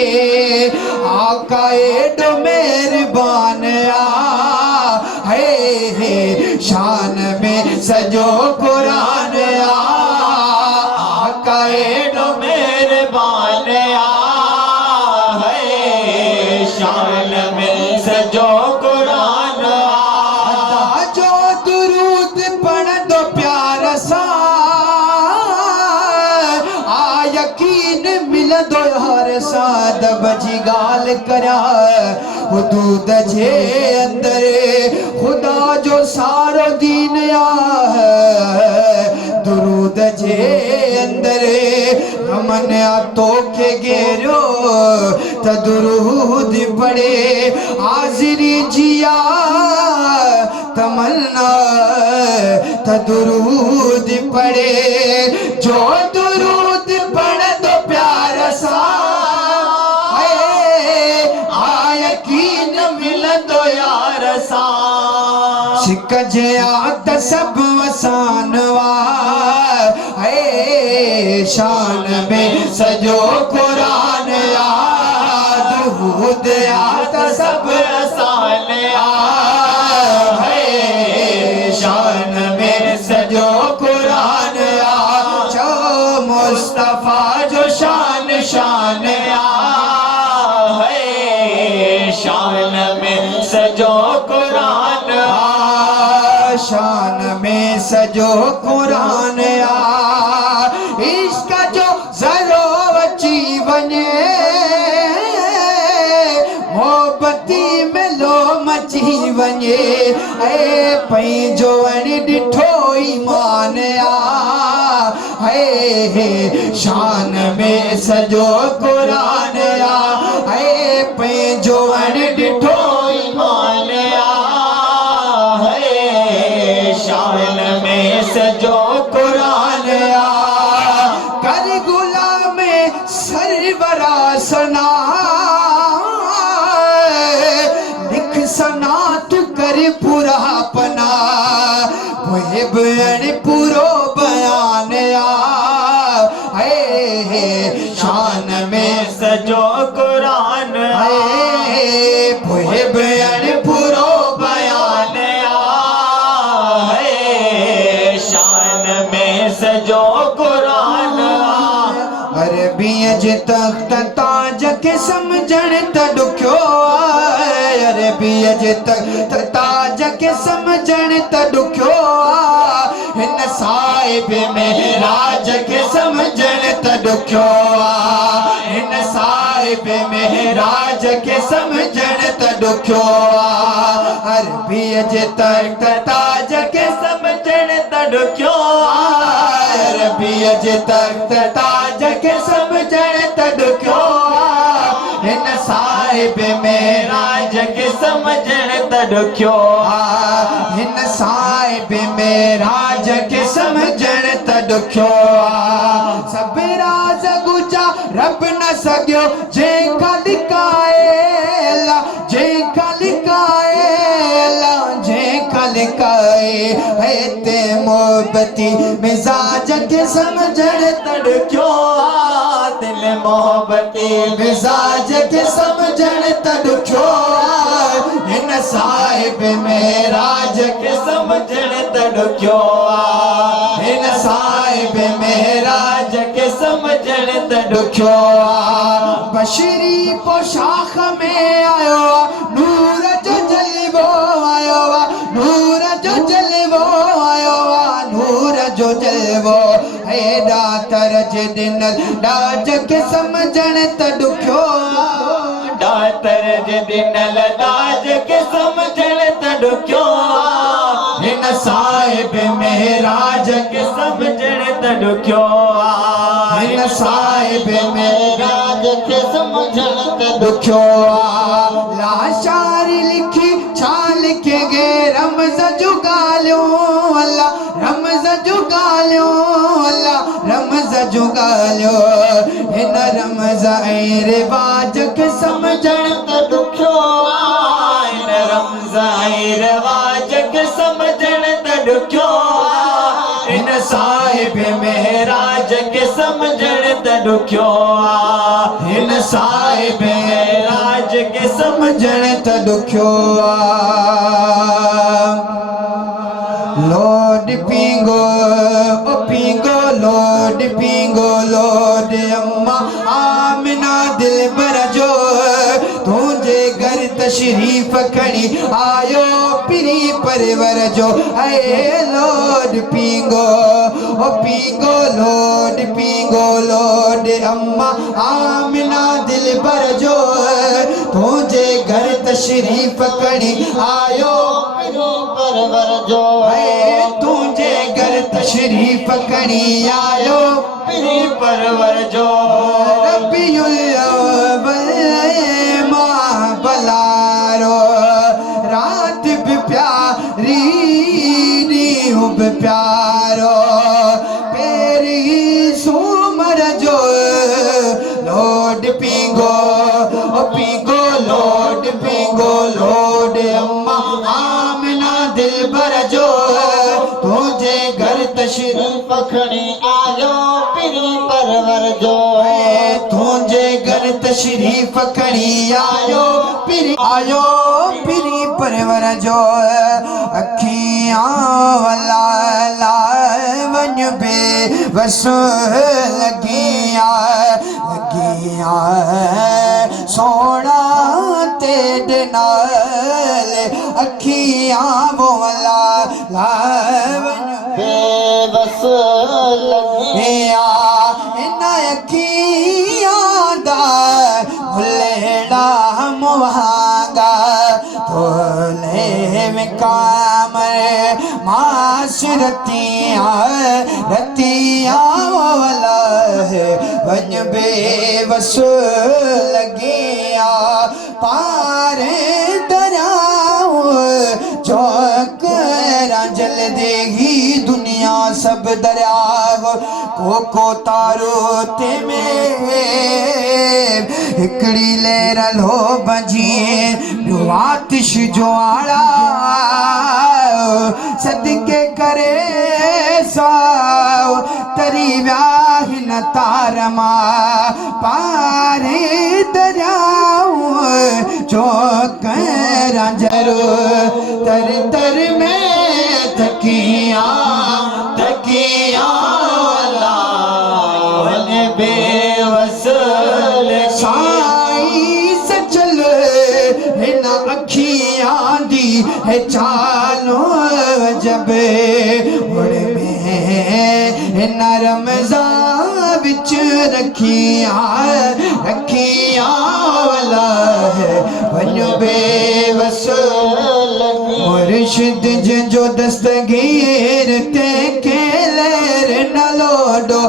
आका एडो मेहरबान है शान में सजो कुरान आका एडो मेहरबान है शान में सजो कुरान जो दुरूद पढ़ दो प्यार सा आ यकीन मिल दो हर साद बजी गाल करा हुदूद जे अंदर खुदा जो सारो दीन दुरूद जे अंदर हमन तो के गेरो त दुरूद पड़े हाजिरी जिया तमन्ना त दुरूद पड़े जो दुरूद पढ़ दो प्यार सा शिकजियात सब वसानवा है शान में सजो कुरान दुरूद आत सब आसान है शान में सजो कुरान जो मुस्तफा जो शान शान है शान में सजो कुरान शान में सजो कुरान इसका जो जरो बची बने मोहब्बती में लो मची बने ए पई जो अणी डिठो ईमान है शान में सजो कुरान है पई जो अणी डिठो ईमान शान में सजो कुरान कर गुलाम सरवरा सना लिख सना तू कर पूरा पना मुहिब पूरो बयान है शान में सजो कुरान है मुहिब पूरो बयान सजो कुरान अरबी जे तख्त ताज के समझण त दुख्यो अरबी जे तख्त ताज के समझण त दुख्यो हिन साहिब में राज के समझण त दुख्यो हिन साहिब में राज के समझण त दुख्यो अरबी जे तख्त ताज के समझण त दुख्यो अरबी जे तख्त ताज के समझण त दुख्यो हिन साहिब में राज के समझण त दुख्यो हिन साहिब में राज के समझण त दुख्यो सब राज गुजा रब न सगियो जेका लिकाएला जेका लिकाएला जेका लिकाए है ते मोहब्बती मिजाज के समझण त दुख्यो दिल मोहब्बती मिजाज के समझण त दुख्यो हिन साहिब में राज के समझण त दुख्यो हिन साहिब में राज के समझण त दुख्यो बशरी पोशाख में आयो नूर जो जलवो आयो नूर जो जलवो आयो नूर जो जलवो हेडा तरज दिन डाज के समझण त दुख्यो तरज दिन डाज के समझण त दुख्यो हिन साहिब में राज के समझण त दुख्यो हिन साहिब में राज के समझण त दुख्यो लाशारी लिखी छाल के गे रमज जुगालियो अल्लाह रमज जुगालियो अल्लाह रमज जुगालियो हिन रमज ऐं रिवाज के समझण त दुख्यो हिन रमज ऐं रिवाज के समझण त दुख्यो हिन साहिब में राज के समझण त ॾुखियो आहे हिन साहिब मेराज खे सम्झण त ॾुखियो आहे लोड पींगो ओ पींगो लोड पींगो लोड अम्मा आमिना दिल बर जो तुझे घर तशरीफ खणी आयो पिरी परवर जो ऐ लोड पींगो ओ पींगो लोड अम्मा आमिना दिल बर जो तुझे घर तशरीफ खणी आयो पिरी परवर जो तुझे घर तशरीफ खणी आयो पिरी परवर जो रबियुल अव्वल माह बलारो रात भी प्यारी नींव भी प्यारो पेरी सूमर जो लोड पींगो ओ पींगो लोड पींगो लोड अम्मा आमिना दिल भर जो तुझे घर तशरीफ खणी आयो पिरी परवर जो तुझे घर तशरीफ खणी आयो पिरी परवर जो अखियां वाला वन बे बस लगियां सोना तेरे नाल अखियां वाला वन बेबस लगिया इन अखियां दा भुलेड़ा मुहागा तोले में कामर मास रतियां वाला है वन बेबस लगिया पारे दरियाओ चौकरा जल देगी दुनिया सब दरिया को तारो ते में हिकड़ी लेर लो बजिए आतिश जो आड़ा सदके करे साओ तरी व्याह न तारमा पारे दरियाओ चौकरा जरो तर तर में तकिया बेवस साई सचल हिन अखियां दी है चालो जब उड़ में नरम विच रखियां वाला है वन बेवस मुर्शिद जो दस्तगीर ते के लेर न लोडो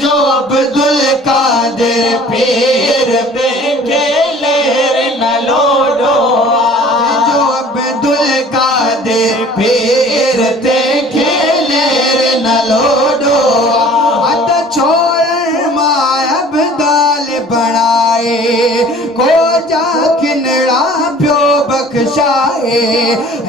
जो अब्दुल कादिर पीर पे के लेर न लोडो जो अब्दुल कादिर पीर ते के लेर न लोडो अत छोड़ माय अब्दाल बनाए को जा किनड़ा प्यो बख्शाए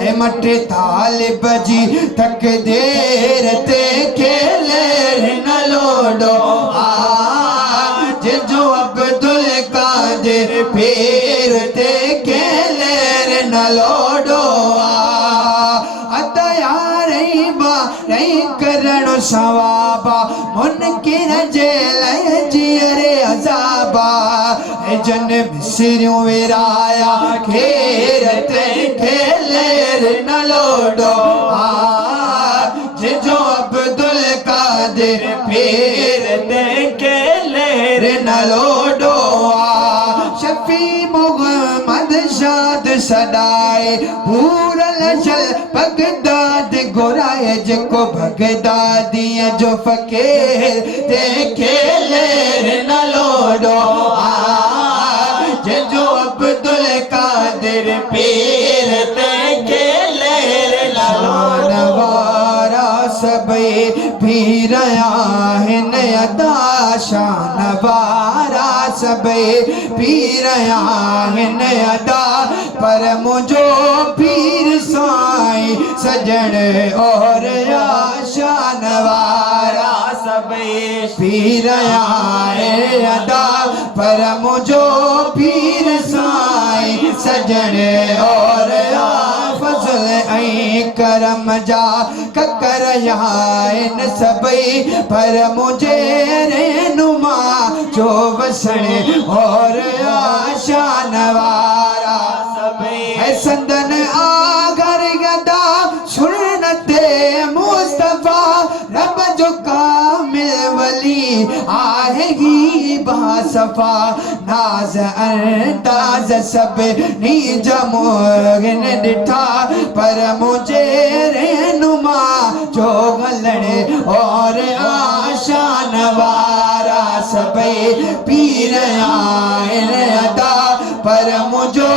है मट ताल बजी तक देर ते के लेर न लोडो आज जो अब्दुल कादिर पीर ते के लेर न लोडो अतयारी बा रही करण सवाबा मुनकिर जेल जियरे अजाबा जन मिसरियों विराया खेर ते के लेर न लोडो आज जो अब्दुल कादिर पीर ते के लेर न लोडो शफी मोहम्मद शाद सदाए पूरल चल बगदाद गोराए जको बगदादी जो फकीर ते के लेर न लोडो जो अब्दुल कादिर पीर ते के लेर न लोडो सबे पीरया हिन अदा शान वारा सबे पीरया हिन अदा पर मुझो पीर साईं सजन और शान वारा सब सभई पीर आए अदा पर मुझो पीर साईं सजण और फज़ल ऐं करम जा ककर आहिनि सभई पर मुझे रहनुमा जो वसण और आशान वारा सभई है संदन आगर गदा सुन्नते मुस्तफा रब जो कामिल वली आहेगी बासफा नाज अंदाज सब नीज मोगन डिठा पर मुझे रहनुमा जो गलण और आशान वारा सभई पीर आइन अदा पर मुझो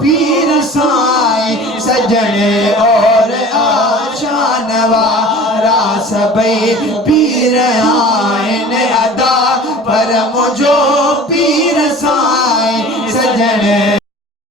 पीर साईं सजण और आशान वारा सभई पीर आइन अदा पर मुझो पीर साईं सजण